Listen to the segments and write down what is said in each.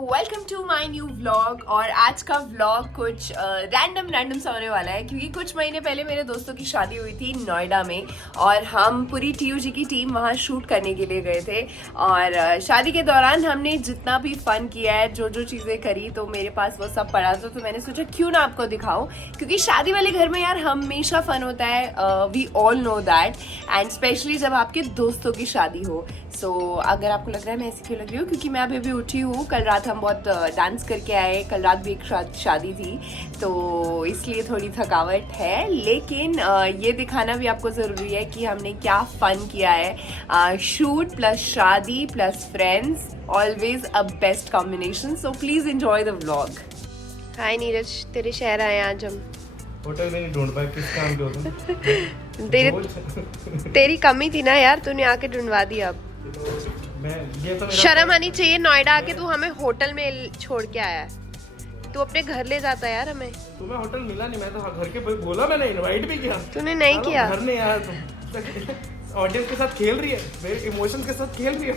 Welcome to my new vlog. और आज का व्लॉग कुछ रैंडम सा होने वाला है क्योंकि कुछ महीने पहले मेरे दोस्तों की शादी हुई थी नोएडा में और हम पूरी TUG की टीम वहाँ शूट करने के लिए गए थे। और शादी के दौरान हमने जितना भी फन किया है, जो जो चीज़ें करी, तो मेरे पास वो सब पड़ा था, तो मैंने सोचा क्यों ना आपको दिखाऊं, क्योंकि शादी वाले घर में यार हमेशा फन होता है। We all know that, and specially जब आपके दोस्तों की शादी हो। सो अगर आपको लग रहा है मैं ऐसी क्यों लग रही हूँ, क्योंकि मैं अभी उठी हूँ। कल रात हम बहुत डांस करके आए, कल रात भी एक शादी थी, तो इसलिए थोड़ी थकावट है। लेकिन ये दिखाना भी आपको ज़रूरी है कि हमने क्या फ़न किया है। शूट प्लस शादी plus friends, always a best combination. So please enjoy the vlog. Hi Neeraj, तेरे शहर आए आज हम। होटल में नहीं ढूंढ पाए, किस काम पे होता तेरी कमी थी ना यार, तूने आके ढूंढवा दिया। अब तो शर्म आनी चाहिए, नोएडा आके तू हमें होटल में छोड़ के आया है। तू अपने घर ले जाता यार हमें। तुम्हें होटल मिला नहीं, मैं तो घर के बोला, मैंने इनवाइट भी किया, तूने नहीं किया। घर नहीं आया तुम। ऑडियंस के साथ खेल रही है, मेरे इमोशंस के साथ खेल रही है।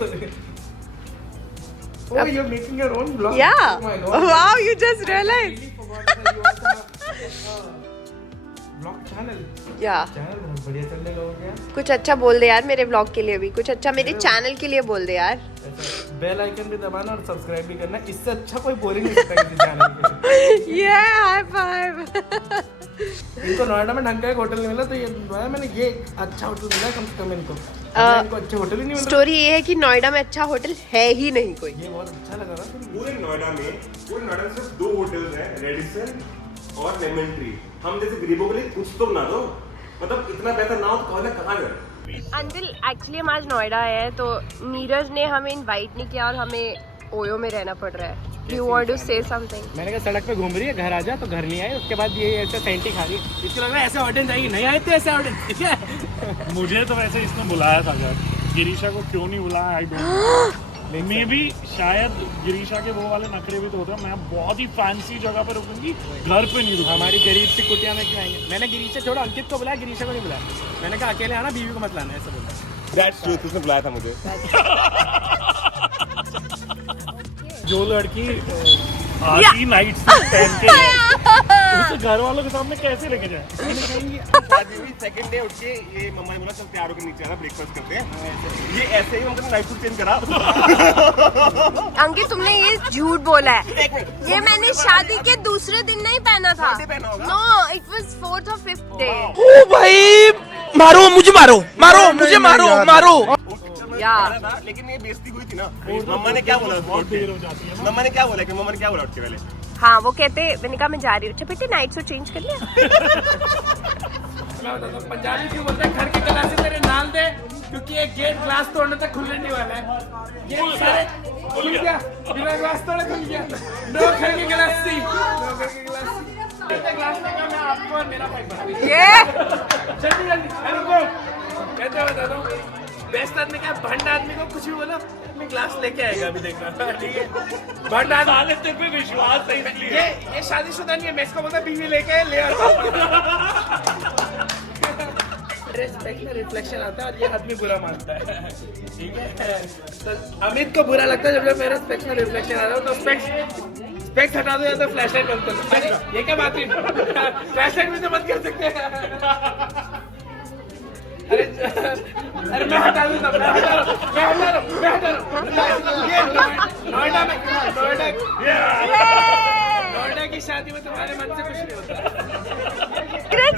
Oh, you're making your own vlog? Yeah. Oh my God. Wow, you just realized. Vlog channel. Yeah. Channel बहुत बढ़िया चलने लगा क्या? कुछ अच्छा बोल दे यार मेरे व्लॉग के लिए भी, कुछ अच्छा मेरे चैनल के लिए बोल दे यार। बेल आइकन भी दबाना और सब्सक्राइब भी करना, इससे अच्छा कोई बोरिंग नहीं सकता किसी चैनल पे। ये हाई फाइव। इनको नोएडा में ढंग का एक होटल नहीं मिला, तो ये मैंने ये अच्छा होटल मिला कम से कम इनको। इनको अच्छे होटल ही नहीं मिल रहे। स्टोरी ये है कि नोएडा में अच्छा होटल है ही नहीं कोई। ये बहुत अच्छा लगा ना। पूरे नोएडा में सिर्फ 2 होटल्स हैं, रेडिसन और लेमन ट्री। हम जैसे गरीबों के लिए कुछ तो बना दो, मतलब इतना पैसा ना हो तो कहाँ गए। अंटिल एक्चुअली हम आज नोएडा आए हैं, तो नीरज ने हमें इनवाइट नहीं किया और हमें ओयो में रहना पड़ रहा है। You want to say something? मैंने कहा सड़क पे घूम रही है, घर आ जा, तो घर नहीं आए। उसके बाद ये ऐसे सेंटी खा रही है। इसको लग रहा है ऐसे ऑडियंस आएगी, नहीं आए थे ऐसे ऑडियंस, ठीक है। मुझे तो वैसे इसने बुलाया था घर, गिरीशा को क्यों नहीं बुलाया I don't know. May be शायद गिरीशा के वो वाले नखरे भी तो होते हैं। मैं बहुत ही फैंसी जगह पे रुकूंगी, घर पे नहीं रुकूंगी। हमारी गरीब सी कुटिया में क्यों आएंगे। मैंने गिरीशा छोड़ो, अंकित को बुलाया, गिरीशा को नहीं बुलाया। मैंने कहा अकेले आना, बीवी को मत लाना, ऐसा बोला। दैट्स ट्रू, उसने बुलाया था मुझे। जो लड़की आधी नाइट सूट पहन के उसे घर वालों के सामने कैसे लेके जाए। शादी हुई सेकंड डे उठ के ये मम्मा ने बोला चल तैयार होकर नीचे आ रहा, ब्रेकफास्ट करते हैं। ये ऐसे ही मतलब नाइट सूट चेंज करा। अंकित तुमने ये झूठ बोला है, ये मैंने शादी के दूसरे दिन नहीं पहना था। No, it was 4th or 5th day. ओ भाई, मारो मुझे, मारो मुझे, मारो। यार लेकिन ये बेइज्जती हुई थी ना। मम्मा ने क्या बोला, बहुत देर हो जाती है। मम्मा ने क्या बोला उठ के पहले। हाँ, वो कहते, मैंने कहा मैं जा रही हूँ। अच्छा बेटे नाइट सूट चेंज कर लिया। पंजाबी क्यों बोलते हैं, घर की गलासी तेरे नाल दे, क्योंकि ये गेट ग्लास तोड़ने तक खुलने नहीं वाला है। ये सारे खुल गया, बिना ग्लास तोड़े खुल गया। नो घर की गलासी, ग्लास लगा, मैं आपको और मेरा भाई बना। ये जल्दी रुको, कहते बता दो। बेस्ट आदमी क्या, भंड आदमी को कुछ भी बोलो, अपनी ग्लास लेके आएगा। अभी देखना, ठीक है। भंड आदमी तेरे पे विश्वास नहीं। ये शादीशुदा नहीं है, मैं इसको बोलता बीवी लेके ले आता। रेस्पेक्ट में रिफ्लेक्शन आता है और ये आदमी बुरा मानता है, ठीक है। तो अमित को बुरा लगता है जब मेरे स्पेक्स में रिफ्लेक्शन आता है, तो स्पेक्स हटा दो या तो फ्लैशलाइट बंद कर दो। ये क्या बात है, फ्लैशलाइट भी तो बंद कर सकते हैं। अरे मैं हटा दूँ, नोएडा की शादी में तुम्हारे मन से कुछ नहीं होता।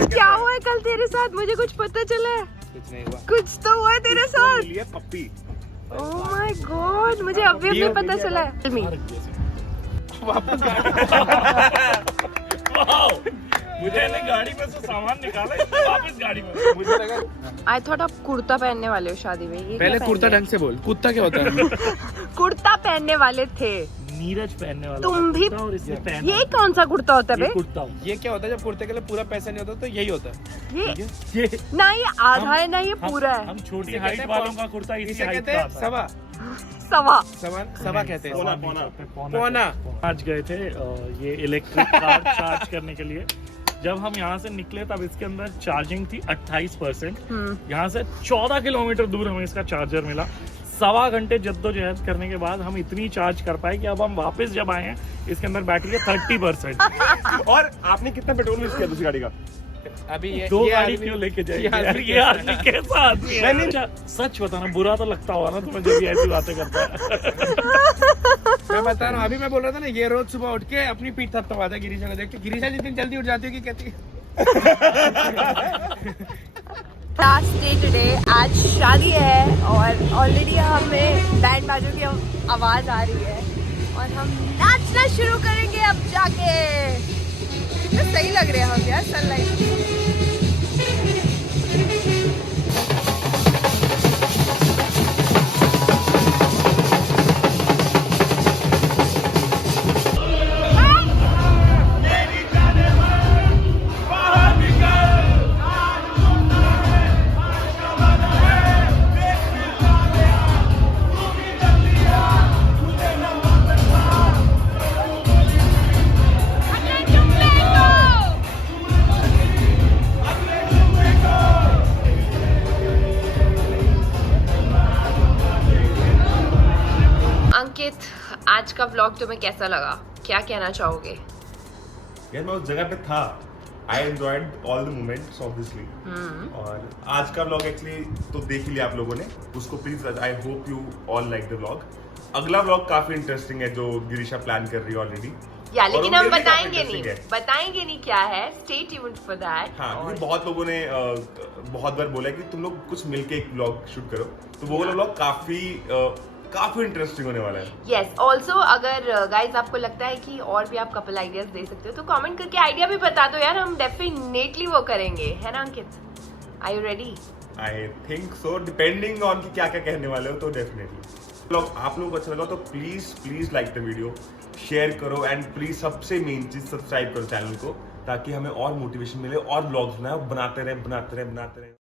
क्या हुआ है कल तेरे साथ, मुझे कुछ पता चला है? कुछ नहीं हुआ। कुछ तो हुआ है तेरे साथ। ये पप्पी। ओह माय गॉड, मुझे अभी पता चला है। मुझे ने गाड़ी में से सामान निकाला, वापस गाड़ी में। मुझे लगा आई थॉट आप कुर्ता पहनने वाले हो शादी में। ये पहले कुर्ता ढंग से बोल, कुत्ता क्या होता है। कुर्ता पहनने वाले थे, नीरज पहनने वाला तुम भी। कुर्ता और इसने पहना। ये कौन सा कुर्ता होता है ये बे? कुर्ता ये क्या होता है, जब कुर्ते के लिए पूरा पैसा नहीं होता तो यही होता है। ये ना, ये आधा है ना, ये पूरा है। हम छोटी इसे हाइट कहते हैं वालों का कुर्ता इसी इसे हाइट कहते का हैं आता है। सवा कहते हैं। पौना। आज गए थे ये इलेक्ट्रिक कार चार्ज करने के लिए। जब हम यहाँ से निकले तब इसके अंदर चार्जिंग थी 28%। यहाँ से 14 किलोमीटर दूर हमें इसका चार्जर मिला 1.25 घंटे जद्दोजहद करने के बाद हम इतनी चार्ज कर पाए कि अब हम वापस जब आए हैं इसके अंदर बैटरी है 30%। और आपने कितना पेट्रोल यूज किया दूसरी गाड़ी का? अभी दो गाड़ी क्यों लेके जाएंगे यार, ये आदमी कैसा आदमी है? अच्छा, सच बताना, बुरा तो लगता होगा ना तुम्हें जब ये ऐसी बातें करता है? मैं बता रहा हूँ, अभी मैं बोल रहा था ना, ये रोज सुबह उठ के अपनी पीठ थपथपाता है गिरीशा को देख के। गिरीशा जितनी जल्दी उठ जाती है कि कहती है लास्ट डे टुडे, आज शादी है और ऑलरेडी हमें बैंड बाजों की आवाज आ रही है और हम नाचना शुरू करेंगे अब जाके। कितना सही लग रहे हैं हम यार सनलाइट। अंकित, आज का व्लॉग तुम्हें कैसा लगा? क्या कहना चाहोगे? यार मैं उस जगह पे था, I enjoyed all the moments obviously. और आज का व्लॉग एक्चुअली तो देख ही लिया आप लोगों ने, उसको please I hope you all like the vlog. अगला व्लॉग काफी इंटरेस्टिंग है जो गिरीशा प्लान कर रही है ऑलरेडी। या लेकिन हम बताएंगे नहीं क्या है। Stay tuned for that. हाँ, क्योंकि बहुत लोगों ने बहुत बार बोला है कि तुम लोग कुछ मिलके एक व्लॉग शूट करो, तो वो वाला व्लॉग काफी इंटरेस्टिंग होने वाला है। यस, ऑल्सो अगर गाइज आपको लगता है कि और भी आप कपल आइडियाज दे सकते हो तो कमेंट करके आइडिया भी बता दो यार, हम डेफिनेटली वो करेंगे, है ना Ankit? Are you ready? I think so, depending on कि क्या क्या कहने वाले हो, तो डेफिनेटली। व्लॉग आप लोगों को अच्छा लगा तो please like the video, share करो एंड प्लीज सबसे मेन चीज सब्सक्राइब करो चैनल को, ताकि हमें और मोटिवेशन मिले और व्लॉग्स बनाते रहे।